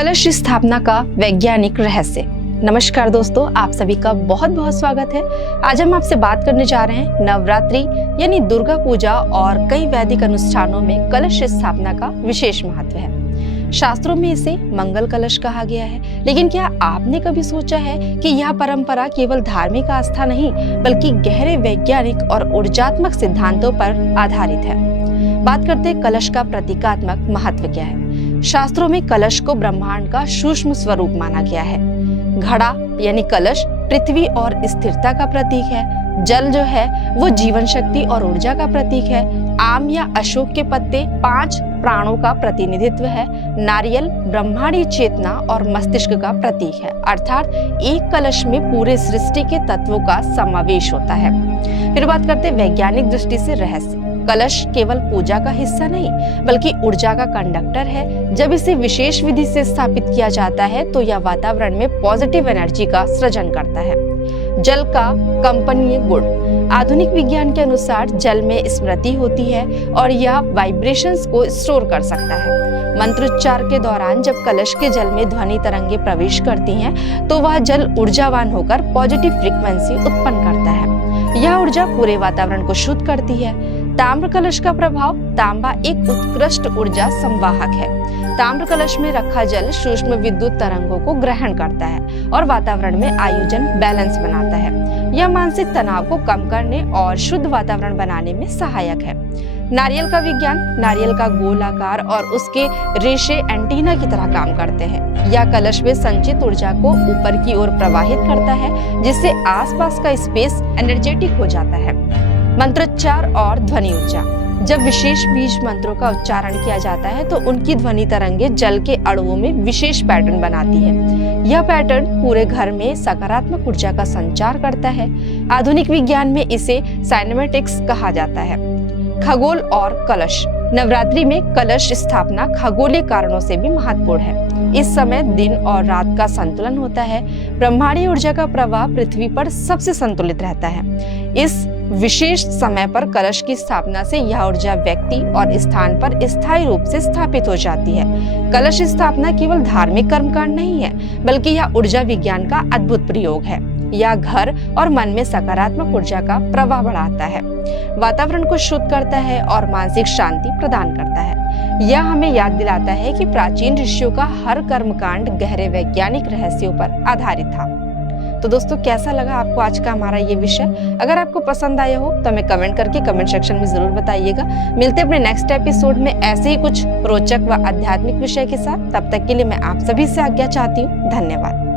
कलश स्थापना का वैज्ञानिक रहस्य। नमस्कार दोस्तों, आप सभी का बहुत बहुत स्वागत है। आज हम आपसे बात करने जा रहे हैं नवरात्रि यानी दुर्गा पूजा और कई वैदिक अनुष्ठानों में कलश स्थापना का विशेष महत्व है। शास्त्रों में इसे मंगल कलश कहा गया है, लेकिन क्या आपने कभी सोचा है कि यह परंपरा केवल धार्मिक आस्था नहीं बल्कि गहरे वैज्ञानिक और ऊर्जात्मक सिद्धांतों पर आधारित है। बात करते हैं कलश का प्रतीकात्मक महत्व क्या है। शास्त्रों में कलश को ब्रह्मांड का सूक्ष्म स्वरूप माना गया है। घड़ा यानी कलश पृथ्वी और स्थिरता का प्रतीक है। जल जो है वो जीवन शक्ति और ऊर्जा का प्रतीक है। आम या अशोक के पत्ते 5 प्राणों का प्रतिनिधित्व है। नारियल ब्रह्मांडीय चेतना और मस्तिष्क का प्रतीक है, अर्थात एक कलश में पूरे सृष्टि के तत्वों का समावेश होता है। फिर बात करते हैं वैज्ञानिक दृष्टि से रहस्य। कलश केवल पूजा का हिस्सा नहीं बल्कि ऊर्जा का कंडक्टर है। जब इसे विशेष विधि से स्थापित किया जाता है तो यह वातावरण में पॉजिटिव एनर्जी का सृजन करता है। जल का कंपनीय गुण। आधुनिक विज्ञान के अनुसार जल में स्मृति होती है और यह वाइब्रेशंस को स्टोर कर सकता है। मंत्रोच्चार के दौरान जब कलश के जल में ध्वनि तरंगे प्रवेश करती हैं तो वह जल ऊर्जावान होकर पॉजिटिव फ्रीक्वेंसी उत्पन्न करता है। यह ऊर्जा पूरे वातावरण को शुद्ध करती है। ताम्र कलश का प्रभाव। तांबा एक उत्कृष्ट ऊर्जा संवाहक है। ताम्र कलश में रखा जल सूक्ष्म विद्युत तरंगों को ग्रहण करता है और वातावरण में आयोजन बैलेंस बनाता है। यह मानसिक तनाव को कम करने और शुद्ध वातावरण बनाने में सहायक है। नारियल का विज्ञान। नारियल का गोल आकार और उसके रेशे एंटीना की तरह काम करते हैं। यह कलश में संचित ऊर्जा को ऊपर की ओर प्रवाहित करता है, जिससे आसपास का स्पेस एनर्जेटिक हो जाता है। मंत्रोच्चार और ध्वनि ऊर्जा। जब विशेष बीज मंत्रों का उच्चारण किया जाता है तो उनकी ध्वनि तरंगे जल के अणुओं में विशेष पैटर्न बनाती है। यह पैटर्न पूरे घर में सकारात्मक ऊर्जा का संचार करता है। आधुनिक विज्ञान में इसे साइनेमेटिक्स कहा जाता है। खगोल और कलश। नवरात्रि में कलश स्थापना खगोलीय कारणों से भी महत्वपूर्ण है। इस समय दिन और रात का संतुलन होता है। ब्रह्मांडीय ऊर्जा का प्रवाह पृथ्वी पर सबसे संतुलित रहता है। इस विशेष समय पर कलश की स्थापना से यह ऊर्जा व्यक्ति और स्थान पर स्थायी रूप से स्थापित हो जाती है। कलश स्थापना केवल धार्मिक कर्मकांड नहीं है बल्कि यह ऊर्जा विज्ञान का अद्भुत प्रयोग है। यह घर और मन में सकारात्मक ऊर्जा का प्रवाह बढ़ाता है, वातावरण को शुद्ध करता है और मानसिक शांति प्रदान करता है। यह हमें याद दिलाता है कि प्राचीन ऋषियों का हर कर्मकांड गहरे वैज्ञानिक रहस्यों पर आधारित था। तो दोस्तों, कैसा लगा आपको आज का हमारा ये विषय? अगर आपको पसंद आया हो तो हमें कमेंट करके कमेंट सेक्शन में जरूर बताइएगा। मिलते हैं अपने नेक्स्ट एपिसोड में ऐसे ही कुछ रोचक व आध्यात्मिक विषय के साथ। तब तक के लिए मैं आप सभी से आज्ञा चाहती हूँ। धन्यवाद।